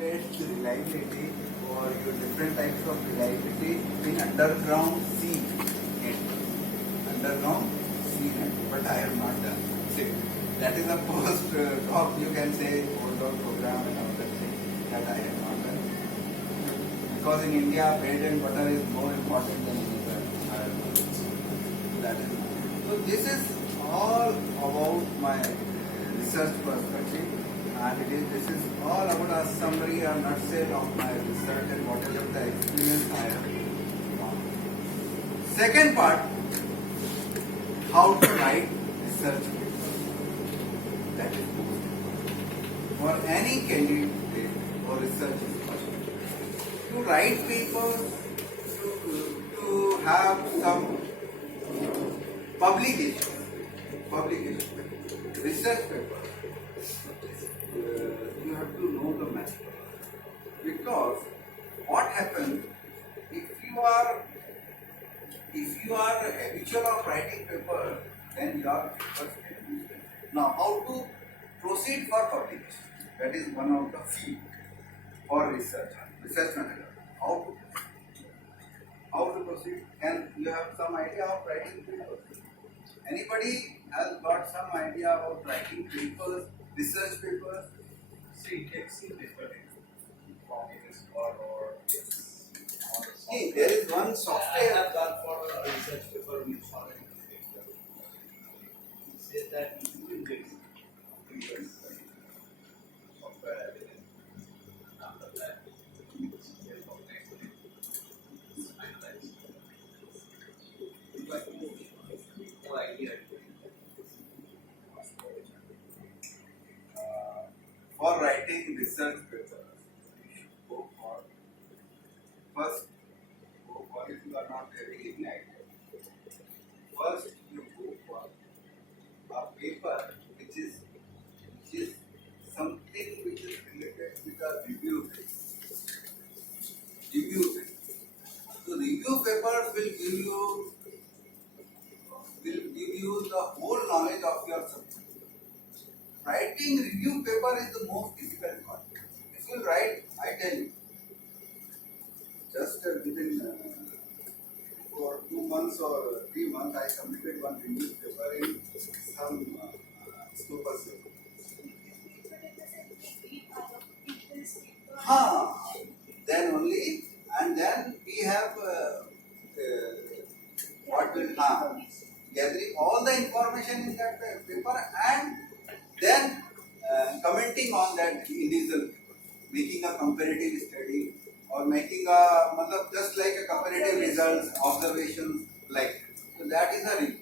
calculates the reliability or your different types of reliability in underground sea net. Underground sea net. But I have not done. See, that is a post doc, you can say, postdoc program and all that thing that I have not done. Because in India, bread and butter is more important than anywhere. That is. So this is all about my research perspective, and this is all about a summary or nutshell of my research and whatever the experience I have found. Second part, how to write research papers. That is most important for any candidate or research person. To write papers, to have some publication, research paper, you have to know the method. Because what happens if you are habitual of writing paper, then your papers can be used. Now, how to proceed for publication? That is one of the field for research method. How to proceed? Can you have some idea of writing papers? Anybody has got some idea about writing papers, research papers? See, it takes different formulas or See, there is one I software. have done for a research paper with already. It says that you will get software available. After that, you will finalize. But no idea. For writing research papers, you should go for first. If you are not having any idea, first you go for a paper which is something which is related with a review phase. So review papers will give you the whole knowledge of your subject. Writing review paper is the most difficult part. If you write, I tell you, just within for 2 months or 3 months, I submitted one review paper in some scopus. Then only, and then we have gathering all the information in that paper and then commenting on that individual, making a comparative study or making just like a comparative results, observations like that. So that is a review,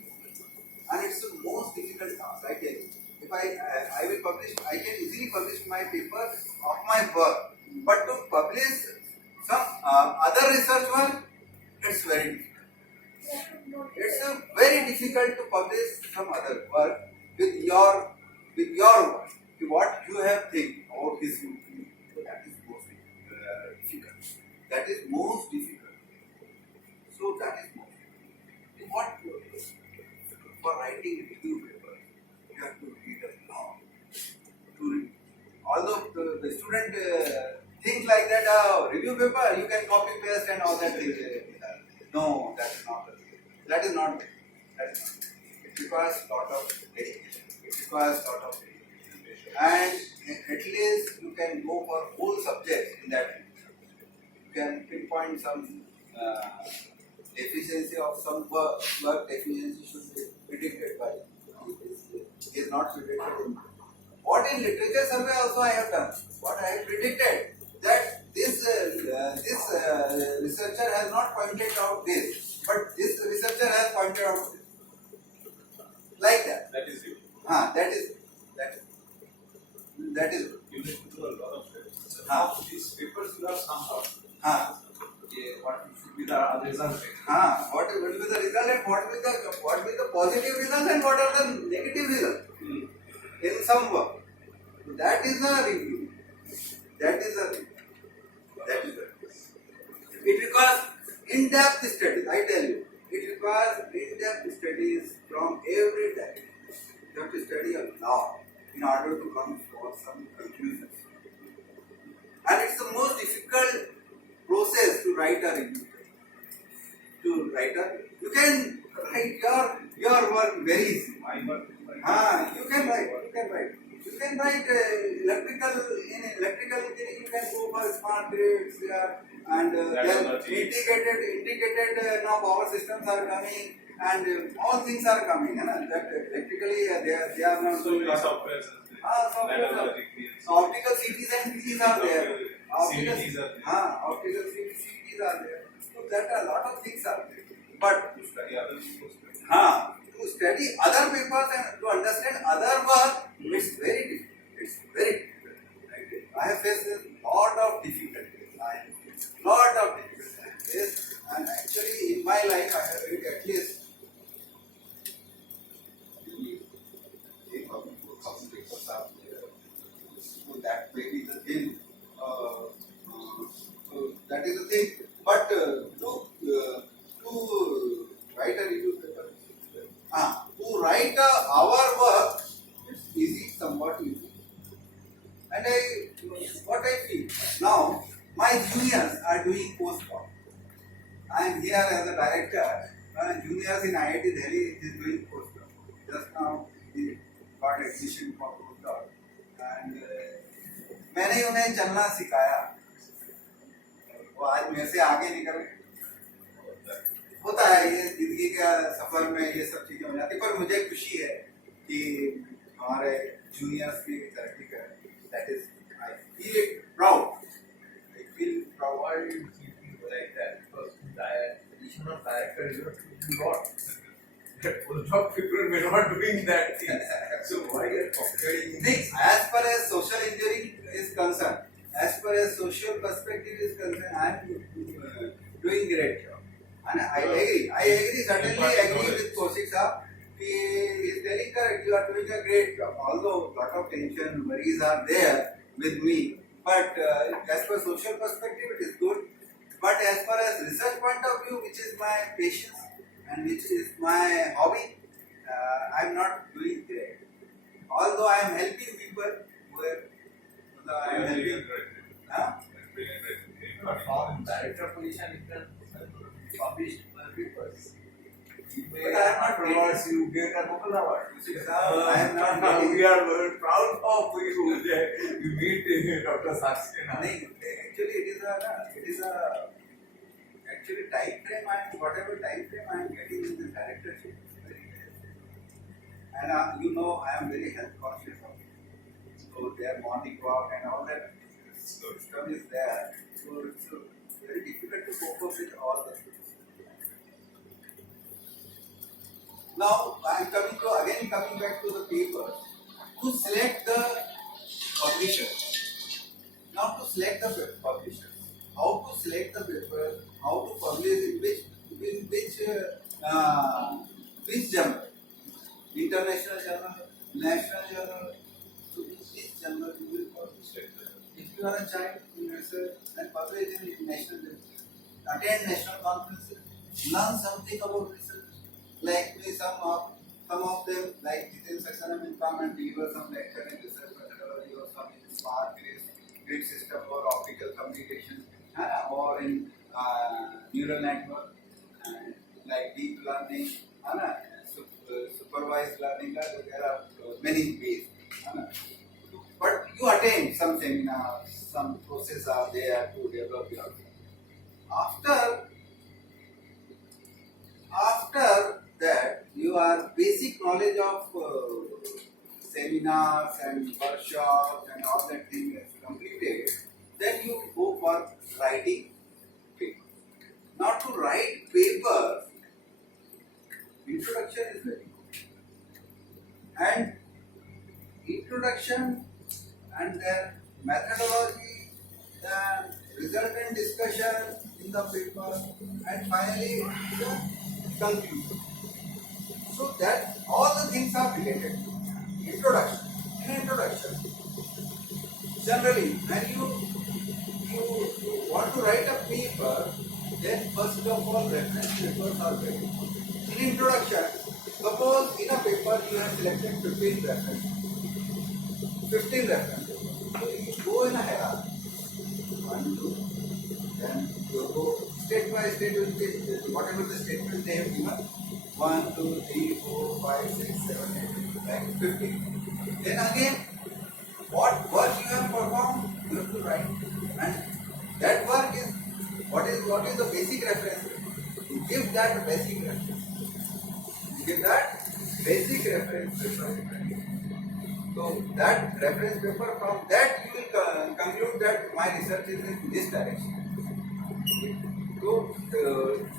and it's the most difficult task. I tell you, if I will publish, I can easily publish my paper of my work, but to publish some other research work, it's very difficult. It's very difficult to publish some other work with your work, what you have think about this. So that is most difficult. That is most difficult. So that is most difficult. What for writing review papers, you have to read a lot. Although the student thinks like that, review paper you can copy paste and all that. No, that is not. That is not. It requires a lot of dedication. And at least you can go for whole subjects in that. You can pinpoint some deficiency of some work deficiency should be predicted by. It is not predicted in. What in literature survey also I have done. What I have predicted that this researcher has not pointed out this, but this researcher has pointed out this. Like that. That is it. That is. You need to do a lot of steps. These papers you have summed up. What should be the result? What will be the result and what will be the positive results and what are the negative results in some work. That is a review. It requires in-depth studies. I tell you, it requires in-depth studies from every direction. You have to study a lot in order to come for some conclusions. And it's difficult process to write a review. To write a, you can write your work very easy. My work. You can write. You can write electrical engineering. You can go for smart grids, and integrated now power systems are coming, and all things are coming. That electrically they are not So doing many lot of- softwares. software. Optical CTs and PCs are there. CDs are there. Optical CTs are there. So that a lot of things are there. But To study other people's work. to study other papers and to understand other work, it's very difficult. It's very difficult. Right? I have faced a lot of difficulties. Yes, and actually in my life I have read at least 8,000 papers are there. So that may be the thing. So that is the thing. But to write a review paper, to write our work, it's easy, somewhat easy. And what I feel now, my juniors are doing postdoc. I am here as a director. Juniors in IIT Delhi is doing postdoc. Just now he got admission for postdoc, and मैंने उन्हें चलना सिखाया. वो आज मेरे से आगे निकल गए. होता है ये जिंदगी के सफर में ये सब चीजें हो जाती है, पर मुझे खुशी है कि हमारे जूनियर्स की तरक्की करें. That is, I feel proud. I feel proud. Why do you feel like that? Because position of director is not lot. Postdoc people may not doing that thing. So why are you comparing? As far as social engineering is concerned, as far as social perspective is concerned, I am doing great job. And I agree, certainly agree with Kaushik Saab. He is telling correct, you are doing a great job. Although lot of tension, worries are there with me, but as per social perspective, it is good. But as far as research point of view, which is my passion and which is my hobby, I am not doing great. Although I am helping people, I am helping. From director position, you can publish papers. But I am not Afterwards, you get a Nobel Award. I am not getting. We are very proud of you. You meet Dr. Saxena. Actually, it is a actually time frame. Whatever time frame I am getting in the directorship is very less. And you know, I am very health conscious of it. So their morning walk and all that system is there. So it's very difficult to cope up with all the things. Now I am coming back to the paper. To select the publisher. Now to select the publisher. How to select the paper? How to publish in which journal? International journal, national journal. So in which journal you will publish it? If you are a child in research, then publish in national journal. Attend national conferences. Learn something about research. Like me, some of them, like Jiten Saxena will come and deliver some lecture in research methodology or some in smart grid system or optical communication or in neural network like deep learning, supervised learning. There are many ways. But you attend some seminars, some courses are there to develop yourself. After that, your basic knowledge of seminars and workshops and all that thing is completed, then you go for writing papers. Now to write papers, introduction is very important. And introduction and then methodology, then resultant discussion in the paper, and finally the conclusion. So that all the things are related to introduction. In introduction, generally when you want to write a paper, then first of all reference papers are very important. In introduction, suppose in a paper you have selected 15 references. So you go in a hierarchy. 1, 2, by state will take whatever the statement they have given. 1, 2, 3, 4, 5, 6, 7, 8, like 50. Then again, what work you have performed, you have to write. And that work is what is the basic reference? You give that basic reference. You give that basic reference paper. So that reference paper, from that you will conclude that my research is in this direction. So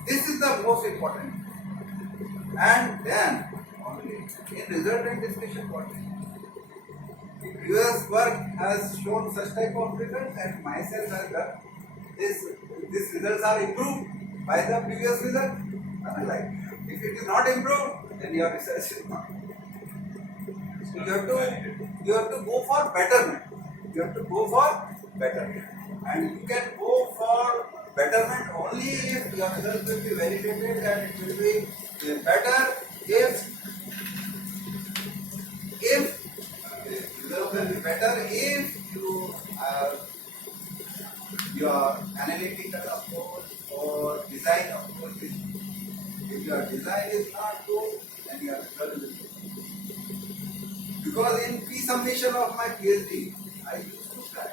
this is the most important. And then only in result and discussion what if previous work has shown such type of results and myself has done these results are improved by the previous result. Nothing like if it is not improved, then your research is not. So you have to go for betterment. You have to go for betterment. And you can go for betterment only if your result will be validated and it will be better if result will be better if you have your analytical approach or design approach is good. If your design is not good, then your result will be good. Because in pre-submission of my PhD, I used to cry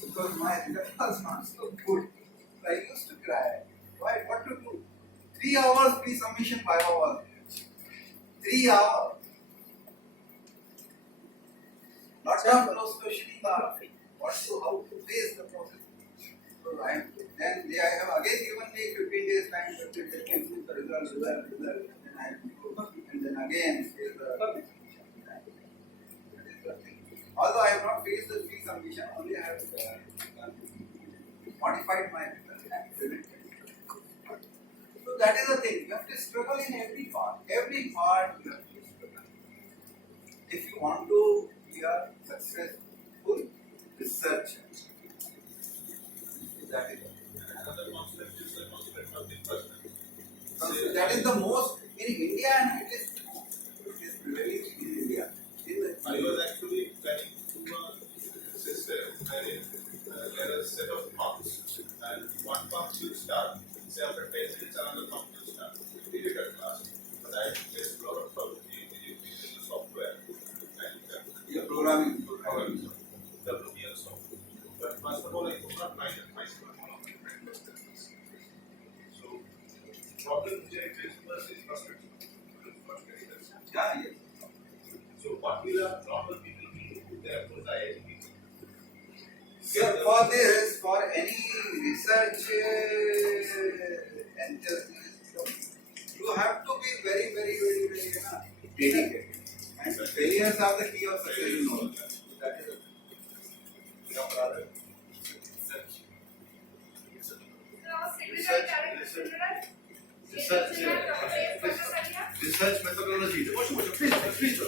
because my result was not so good. I used to cry. Why? What to do? 3 hours pre-submission, 5 hours. 3 hours. Lots of close questioning are what to how to face the process. So then they have again given me 15 days time to take the result, and I and then again face the although I have not faced the pre-submission, only I have modified my result and presented it. So that is the thing. You have to struggle in every part. Every part you have to struggle. If you want to be a successful researcher, that is Another concept is the concept of investment. so that is the most in India, and it is prevailing in India. I was actually planning to a system wherein there are a set of pumps, and one pump will start, say after 10 minutes, another pump will start. Difficult class, but I just a lot of trouble in the software and Your programming. WPL software. But first of all, I could not find it myself. One of my friends was there. So, problem which I faced was is frustration. Yeah, yes. So, what will a normal people do? They approach IIT people. So for this, for any research enthusiast, you have to be very dedicated. And failures are the key of success in all. That is your brother. Research methodology. Please.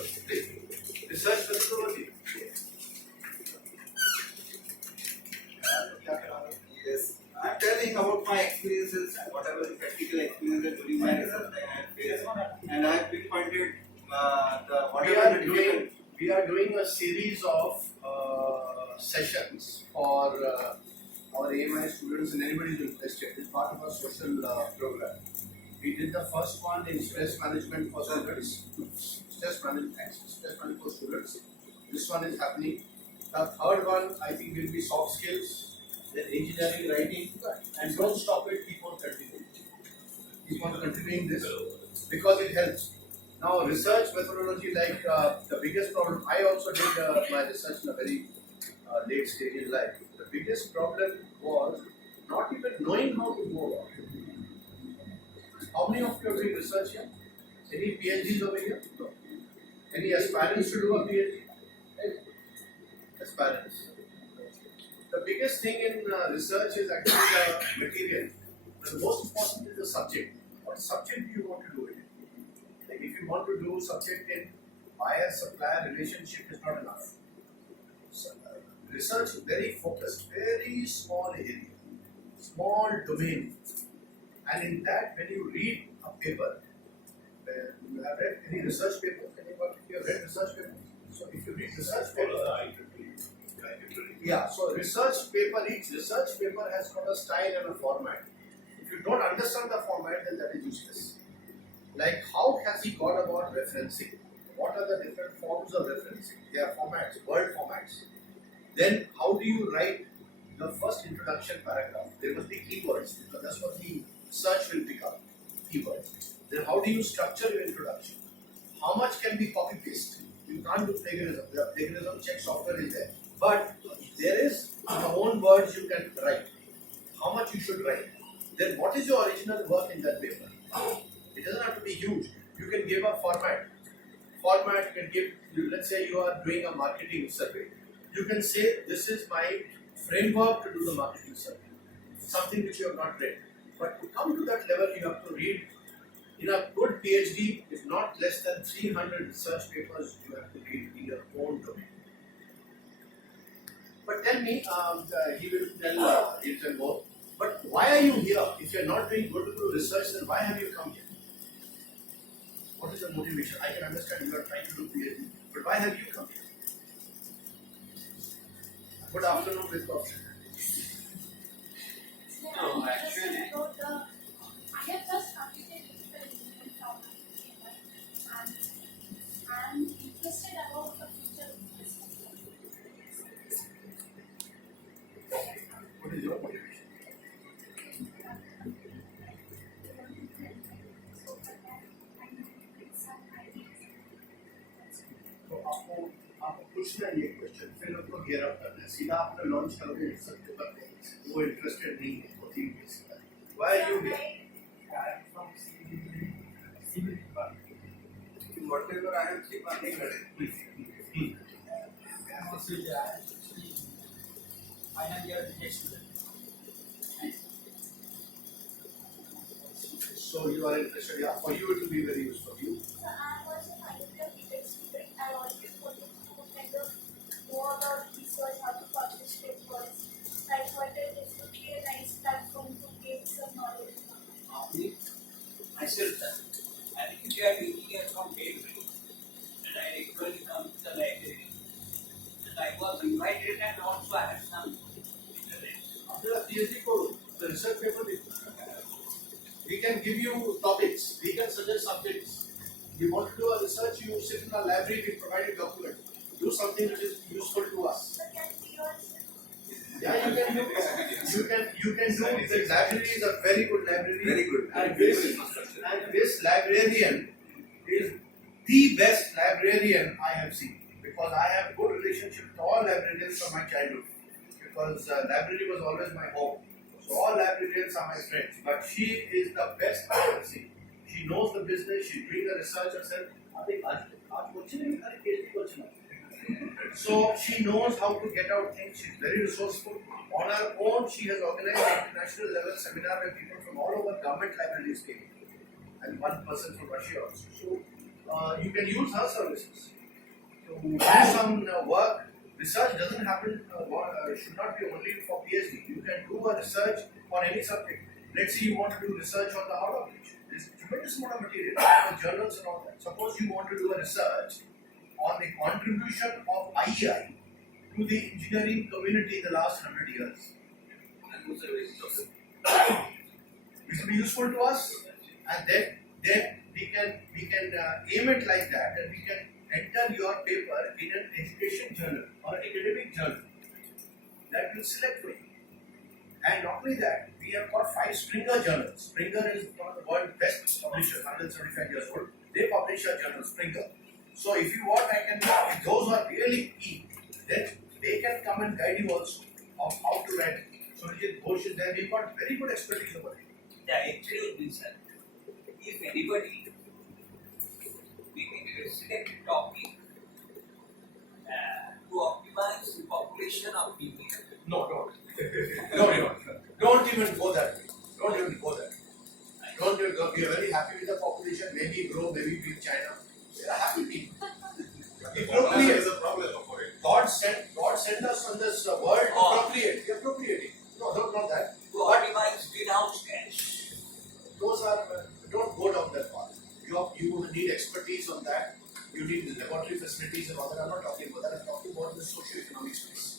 Research methodology. Yes, I'm telling about my experiences and whatever the practical experiences during my research I have faced, and I have pinpointed We are doing a series of sessions for our AMI students and anybody who's interested. It's part of our social program. We did the first one in stress management for students. Stress management for students. This one is happening. The third one, I think, will be soft skills, then engineering, writing, and don't stop it. Keep on continuing. Keep on continuing this because it helps. Now, research methodology, like the biggest problem, I also did my research in a very late stage in life. The biggest problem was not even knowing how to go about it. How many of you are doing research here? Any PhDs over here? No. Any aspirants to do a PhD? Aspirants. The biggest thing in research is actually the material. The most important is the subject. What subject do you want to do it in? Like if you want to do subject in buyer-supplier relationship is not enough. So, research is very focused, very small area, small domain. And in that, when you read a paper, you have read any research paper? You have read research paper? So if you read research paper, yeah, so research paper, each research paper has got a style and a format. If you don't understand the format, then that is useless. Like how has he gone about referencing? What are the different forms of referencing? They are formats, word formats. Then how do you write the first introduction paragraph? There must be keywords because that's what the search will pick up. Keywords. Then how do you structure your introduction? How much can be copy paste? You can't do plagiarism. The plagiarism check software is there. But there is in your own words you can write. How much you should write. Then what is your original work in that paper? It doesn't have to be huge. You can give a format. Format you can give, let's say you are doing a marketing survey. You can say this is my framework to do the marketing survey. Something which you have not read. But to come to that level you have to read. In a good PhD is not less than 300 research papers you have to read in your own domain. But tell me, he will tell little more. But why are you here? If you are not doing good research, then why have you come here? What is the motivation? I can understand you are trying to do PhD, but why have you come here? Good afternoon, Ms. Coffee. No, actually, I have just completed digital engineering from and I am interested about the future of business. What is your motivation? तो आपको पूछना ये question फिर उसको घेर up करना है सीधा आपने लॉन्च करोगे रिसर्च पेपर पे वो इंटरेस्टेड नहीं है वो थी why are you here Whatever I have keep on ready. Final year next student. So you are interested, yeah, for you it will be very useful. You? So I am also finding a BTech student. I always wanted to kind of know about research, how to publish papers. I thought that this would be a nice platform to gain some knowledge. Myself, I think we are taking it from Cambridge, and I regularly come to the library. And I was invited, and also I had some internet. After a PhD course, the research paper we can give you topics, we can suggest subjects. You want to do a research, you sit in a library, we provide a document. Do something which is useful to us. So can be yours. Yeah, you can do. You can do. The library is a very good library. Very good. And this librarian is the best librarian I have seen because I have good relationship with all librarians from my childhood because library was always my home. So all librarians are my friends, but she is the best I have seen. She knows the business. She doing the research herself. So she knows how to get out things. She's very resourceful. On her own, she has organized an international level seminar where people from all over government libraries came, and one person from Russia also. So you can use her services to do some work. Research doesn't happen. Should not be only for PhD. You can do a research on any subject. Let's say you want to do research on the Howrah Bridge. There's tremendous amount of material, journals and all that. Suppose you want to do a research on the contribution of IEI to the engineering community in the last 100 years. It will be useful to us, and then we can aim it like that, and we can enter your paper in an education journal or an academic journal that will select for you. And not only that, we have got 5 Springer journals. Springer is one of the world's best publishers, 175 years old. They publish a journal, Springer. So if you want, I can, if those who are really key, then they can come and guide you also of how to write. So Ghosh is there, we've got very good expertise over it. Yeah, actually, Vincent, if anybody we can select a topic to optimize the population of people. No, don't even go that way. Don't even go that way. Don't even go. We are very happy with the population. Maybe grow, maybe beat China. We are happy people. Population is a problem for it. God sent us on this world to procreate. We are procreating. No, not that. To optimize greenhouse gas. Those are don't go down that path. You need expertise on that. You need laboratory facilities and all that. I'm not talking about that. I'm talking about the socio-economic space.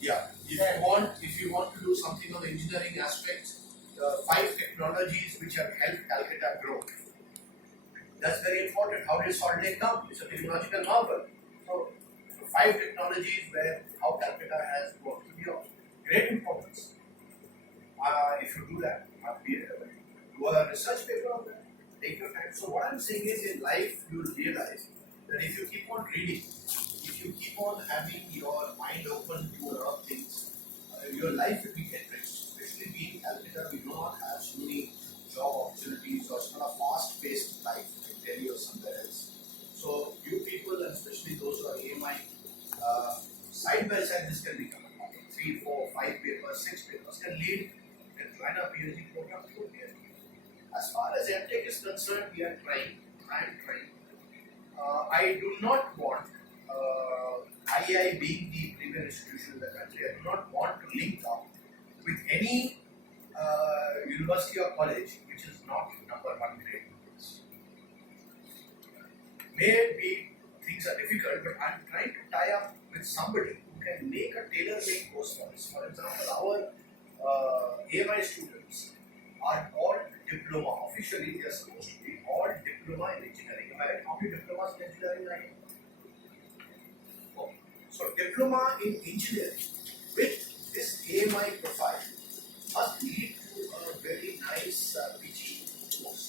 Yeah. If you want to do something on the engineering aspects, the 5 technologies which have helped Calcutta grow. That's very important. How did Salt Lake come? It's a technological marvel. So 5 technologies where how Calcutta has worked to be of great importance. If you do that, do a research paper on that, take your time. So what I'm saying is in life you will realize that if you keep on reading, if you keep on having your mind open to a lot of things, your life will be enriched. Especially being Calcutta, we do not have so many job opportunities or sort of fast-paced life in Delhi or somewhere else. So you people, and especially those who are AMI, side by side this can become a problem. 3, 4, 5 papers, 6 papers can lead and join a PhD program to a PhD. As far as MTech is concerned, we are trying. I am trying. I do not want III being the premier institution in the country. I do not want to link up with any university or college which is not number 1 grade. Maybe things are difficult, but I am trying to tie up with somebody who can make a tailor-made course for us. For example, our AMI students are all diploma. Officially, they are supposed to be all diploma in engineering. Am I right? How many diplomas in engineering are here? Oh. So, diploma in engineering with this AMI profile must lead to a very nice PG course,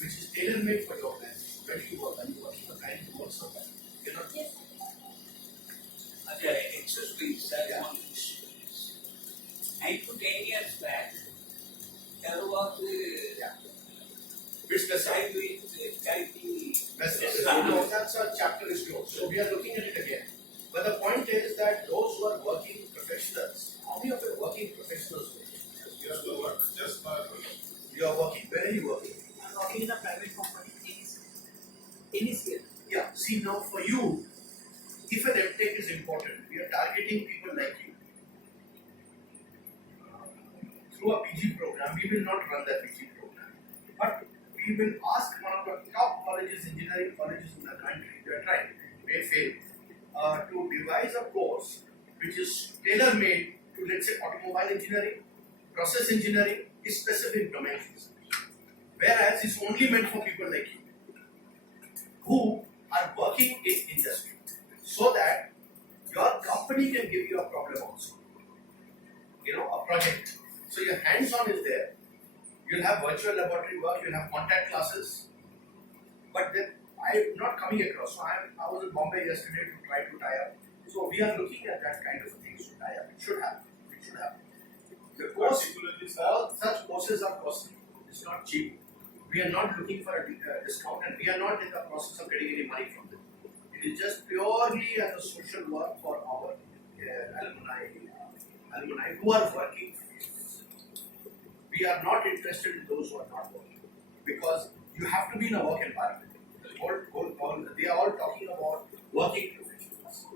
which is tailor-made for your plan. Where do you work? Are you working for kind to work somewhere? You're not. Yes. Excuse me, sir. Yeah. 9 to 10 years back, there was Which the side side with charity. that's a chapter is closed. So we are looking at it again. But the point is that those who are working professionals, how many of the working professionals work? You have to work just for You are working. Where are you working? I'm working in a private company, any skill. Yeah. See now for you, if an MTech is important, we are targeting people like you. Through a PG program, we will not run the PG program. But we will ask one of the top colleges, engineering colleges in the country, they are trying, may fail, to devise a course which is tailor-made to, let's say, automobile engineering, process engineering, specific domains. Whereas it's only meant for people like you who are working in industry, so that your company can give you a problem also. A project. So your hands-on is there. You'll have virtual laboratory work, you'll have contact classes. But then I'm not coming across. So I was in Bombay yesterday to try to tie up. So we are looking at that kind of things to tie up. It should happen. It should happen. The course, particularly, sir. all such courses are costly. It's not cheap. We are not looking for a discount, and we are not in the process of getting any money from them. It is just purely as a social work for our alumni who are working. We are not interested in those who are not working, because you have to be in a work environment. They are all talking about working professionals.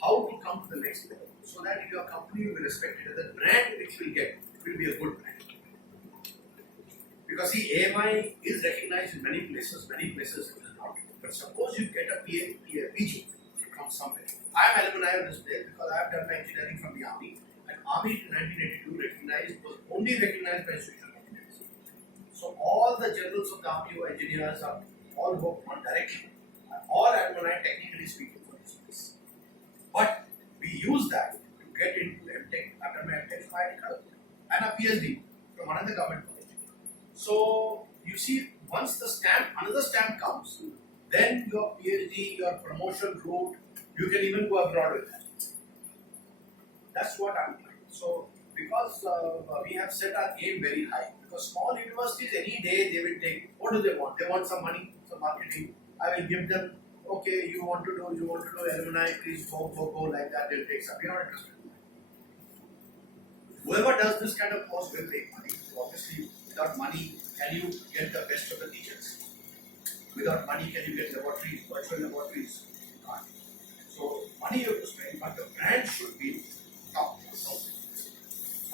How to come to the next level, so that your company will be respected, and the brand which will get will be a good brand. Because see, AMI is recognized in many places it is not. But suppose you get a PG from somewhere. I am alumni of this place because I have done my engineering from the Army, and Army in 1982 was only recognized by institutional engineers. So all the generals of the Army who are engineers are all work on directly, and all alumni technically speaking for this place. But we use that to get into MTech, after my MTech and a PhD from another government college. So you see, once the another stamp comes, then your PhD, your promotion route, you can even go abroad with that. That's what I'm trying. So because we have set our aim very high, because small universities any day they will take. What do they want? They want some money, some marketing. I will give them. Okay, you want to do alumni, please go like that. They'll take some. We're not interested. Whoever does this kind of course will take money. So obviously, without money, can you get the best of the teachers? Without money, can you get laboratories, virtual laboratories? You can't. So money you have to spend, but the brand should be top.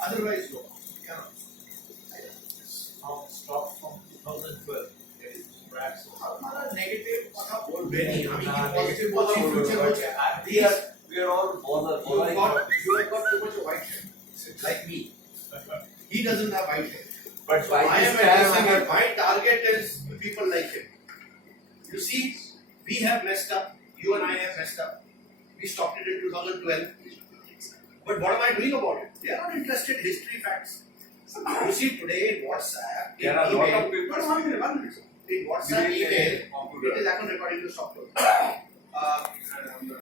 Otherwise, no. You cannot. Stock from 2012. There is brand so Negative, very. I mean, positive, we are all bothered. You have got too much of white hair, like me. He doesn't have white hair. But So I by am this time, addressing it. My target is people like him. You see, we have messed up. You and I have messed up. We stopped it in 2012. But what am I doing about it? They are not interested in history facts. You see, today in WhatsApp, in there are a lot email, of people. no, 1 minute, 1 minute. In WhatsApp, Really, email, popular. it is happened recording to stop.